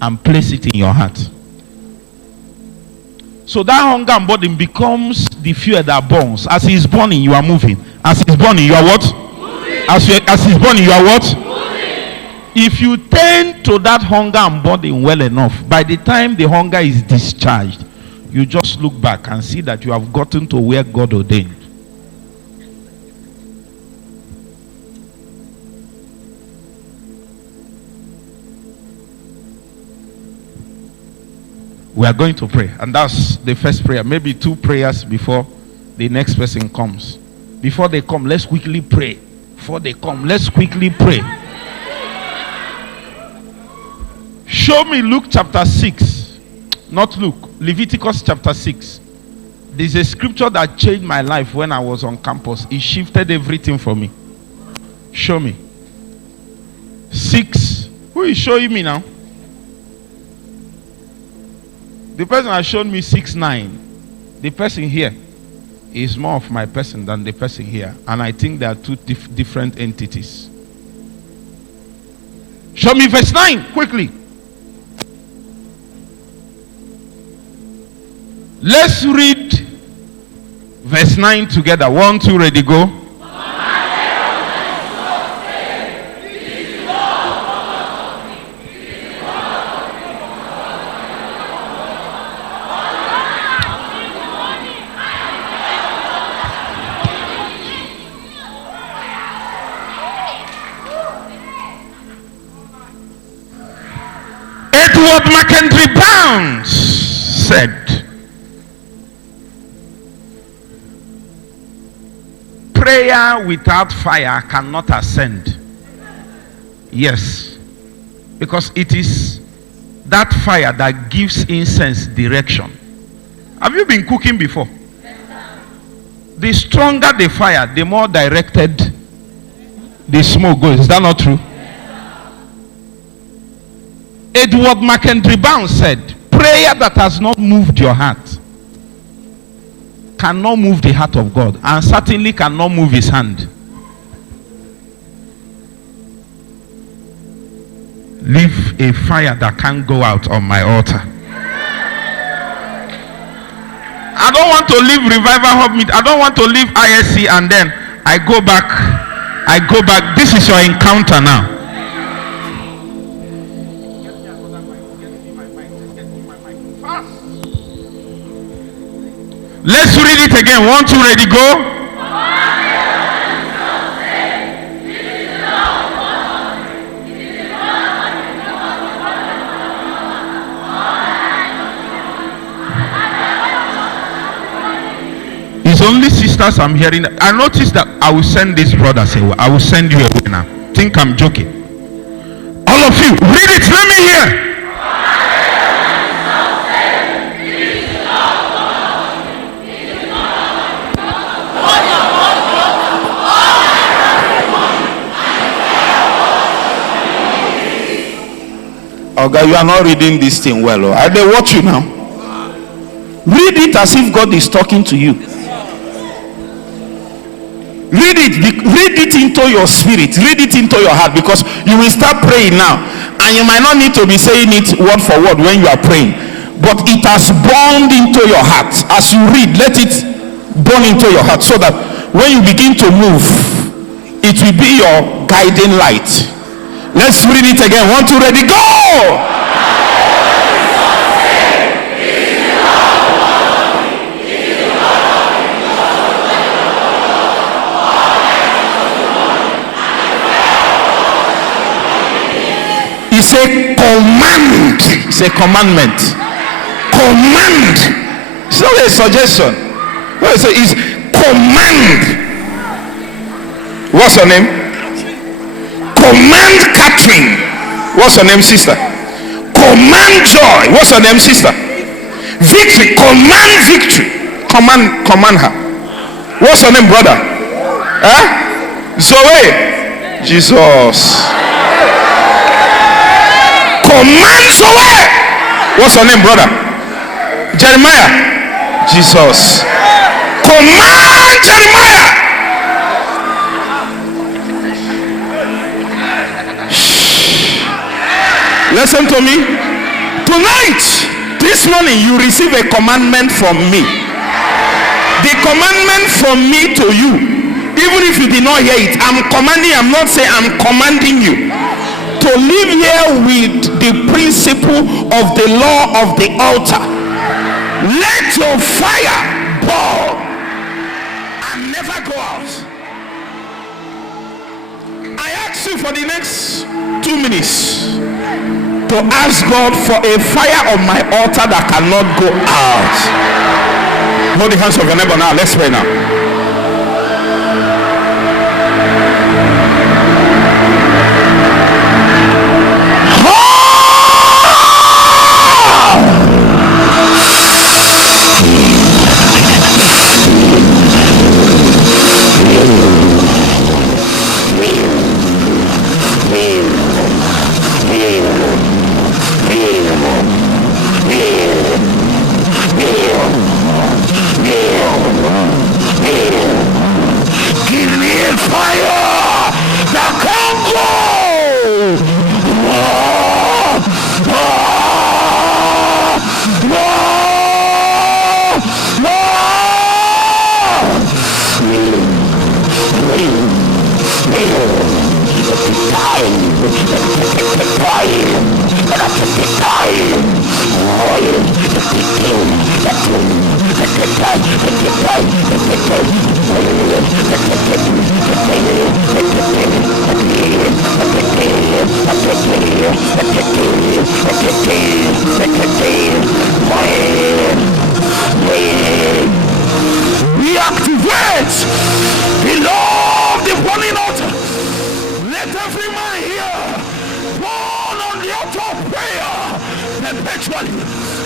and place it in your heart. So that hunger and burden becomes the fuel that burns. As he's burning, you are moving. As he's burning, you are what? Moving. As he's burning, you are what? Moving. If you tend to that hunger and burden well enough, by the time the hunger is discharged, you just look back and see that you have gotten to where God ordained. We are going to pray, and that's the first prayer. Maybe 2 prayers before the next person comes. Before they come, let's quickly pray. Before they come, let's quickly pray. Show me Luke chapter 6. Not Luke, Leviticus chapter 6. There's a scripture that changed my life when I was on campus. It shifted everything for me. Show me. 6. Who is showing me now? The person has shown me 6:9. The person here is more of my person than the person here. And I think they are 2 different entities. Show me verse 9, quickly. Let's read verse 9 together. 1, 2, ready, go. Edu said, prayer without fire cannot ascend. Yes, because it is that fire that gives incense direction. Have you been cooking before? The stronger the fire, the more directed the smoke goes. Is that not true? Edward McKendry said, prayer that has not moved your heart cannot move the heart of God, and certainly cannot move his hand. Leave a fire that can't go out on my altar. I don't want to leave Revival Hub Meet. I don't want to leave ISC and then I go back. This is your encounter now. Let's read it again. 1, 2, ready, go. It's only sisters I'm hearing. I noticed that I will send this brother. Say, I will send you away now. Think I'm joking. All of you, read it. Let me hear. Okay, you are not reading this thing well. I will watch you now. Read it as if God is talking to you. Read it into your spirit. Read it into your heart, because you will start praying now, and you might not need to be saying it word for word when you are praying, but it has burned into your heart. As you read, let it burn into your heart, so that when you begin to move, it will be your guiding light. Let's read it again. 1, 2, ready, go! It's a command. It's a commandment. Command. It's not a suggestion. No, it's command. What's your name? Command catering. What's your name, sister? Command joy. What's your name, sister? Victory. Command victory. Command her. What's your name, brother? Huh? Zoe. Jesus. Command Zoe. What's your name, brother? Jeremiah. Jesus. Command Jeremiah. Listen to me. Tonight, this morning, you receive a commandment from me. The commandment from me to you, even if you did not hear it, I'm commanding. I'm not saying, I'm commanding you to live here with the principle of the law of the altar. Let your fire burn and never go out. I ask you for the next 2 minutes to ask God for a fire on my altar that cannot go out. Hold the hands of your neighbor now. Let's pray now. Reactivate the law of the burning altar. Let every man here burn on the altar of prayer perpetually,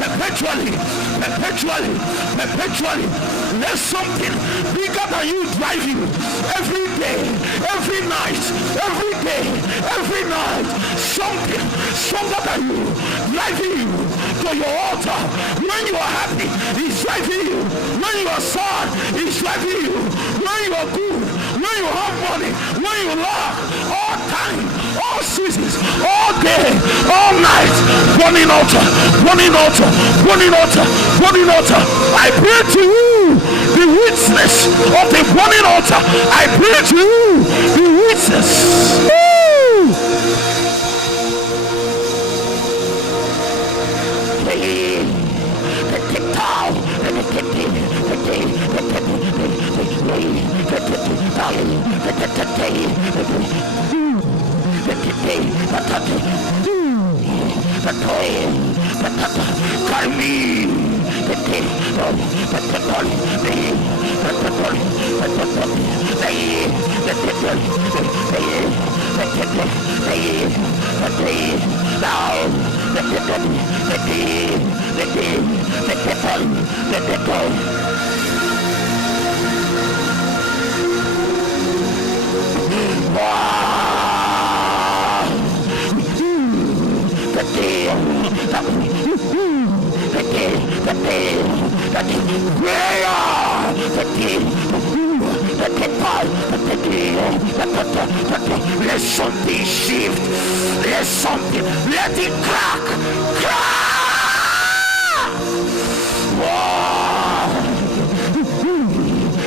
perpetually, perpetually, perpetually. Let something bigger than you drive you every day, every night, every day, every night. Something stronger than you driving you to your altar. When you are happy, it's driving you. When you are sad, it's driving you. When you are good, when you have money, when you laugh, all time, all seasons, all day, all night. Burning altar, burning altar, burning altar, burning altar. I pray to you the witness of the burning altar. I pray to you the witness. Let something shift. Let something. Let it crack. Crack.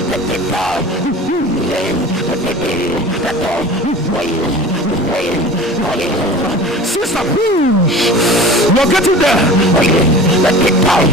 Let it die. Sister, we're getting there. Let it die.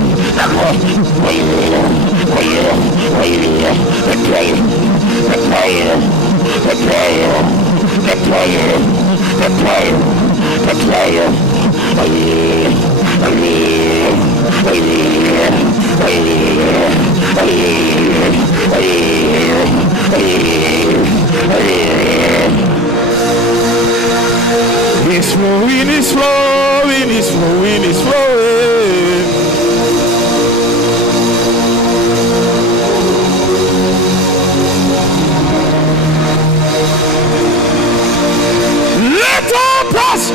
It's flowing, it's flowing, it's flowing, it's flowing. Let all pass.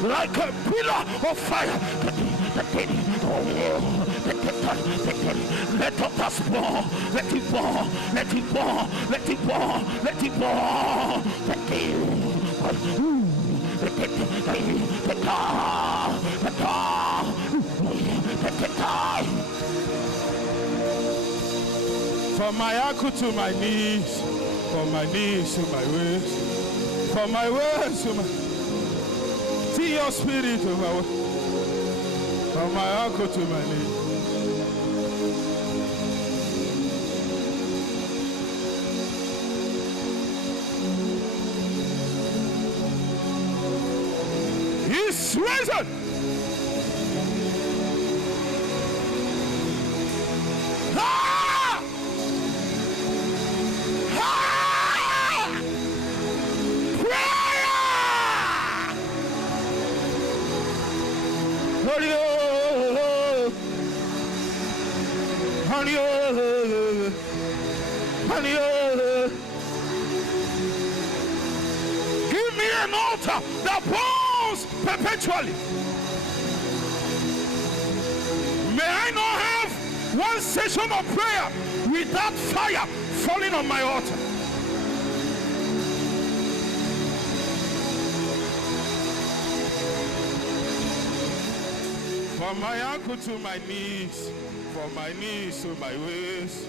Like a pillar of fire. Let us burn. Let it burn. Let it burn. Let it burn. Let it burn. From my ankle to my knees, from my knees to my waist, from my waist to my... See your spirit over. From my ankle to my knees. He's risen. Ah! Ah! Prayer! Holy, holy, holy, give me an altar that burns perpetually. May I not have one session of prayer without fire falling on my altar. From my ankle to my knees, from my knees to my waist,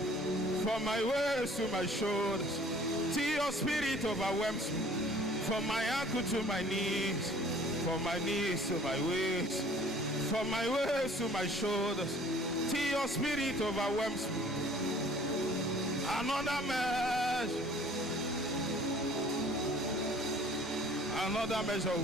from my waist to my shoulders, till your spirit overwhelms me. From my ankle to my knees, from my knees to my waist, from my waist to my shoulders, till your spirit overwhelms me. Another measure, another measure.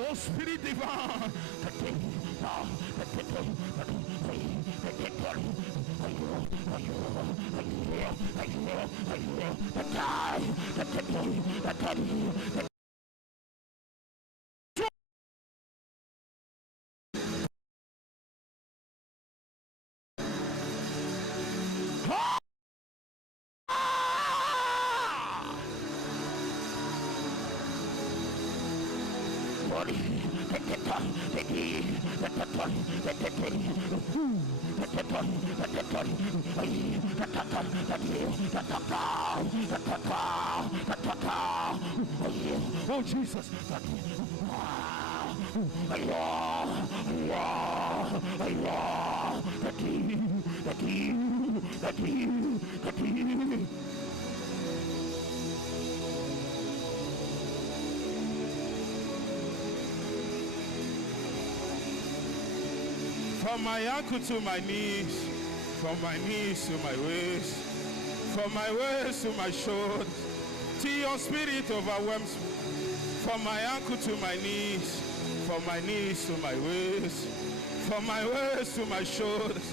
Oh, Spirit divine, oh Jesus. From my ankle to my knees, from my knees to my waist, from my waist to my shoulders, till your spirit overwhelms me. From my ankle to my knees, from my knees to my waist, from my waist to my shoulders,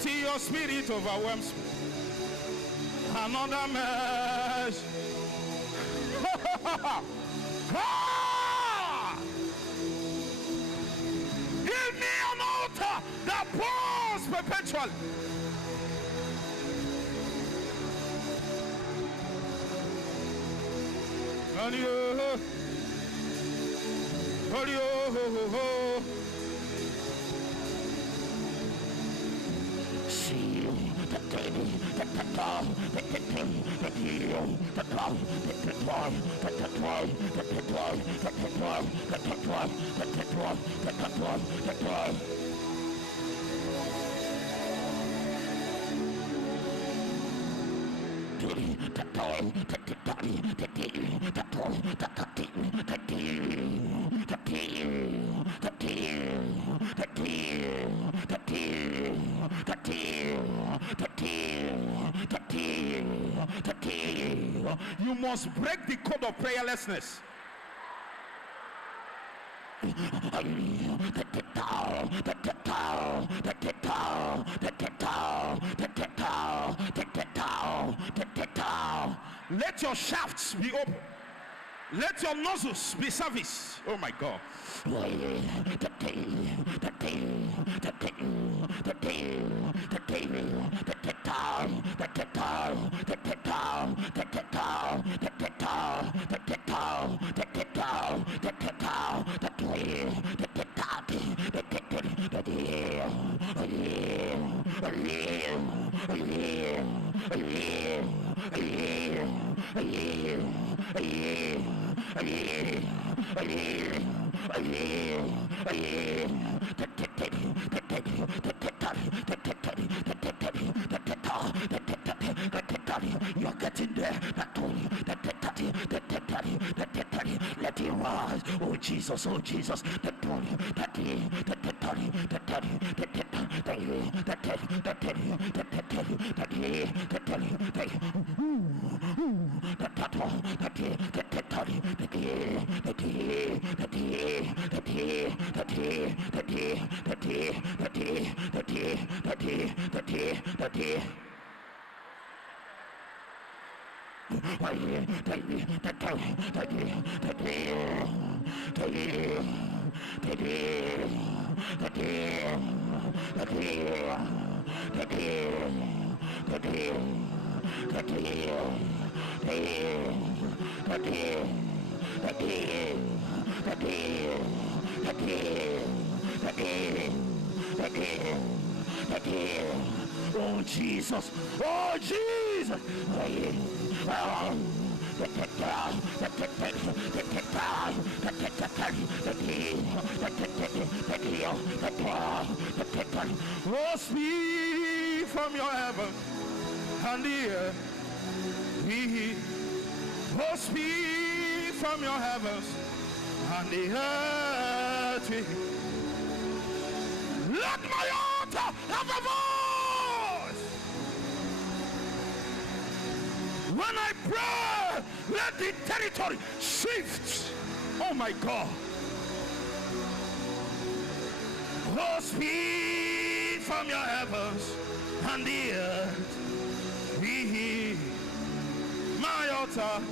till your spirit overwhelms me. Another measure. Give me an altar that pours perpetually. And you must break the code of prayerlessness. Let your shafts be open. Let your nozzles be serviced. Oh my God. You're getting there. Let it rise. Oh Jesus, oh Jesus. Oh Jesus, oh Jesus. Oh, speak from your heaven and the earth. Oh, speak from your heavens and the earth. Let my altar have a voice. When I pray, let the territory shift. Oh my God. Oh, speak from your heavens and the earth. My altar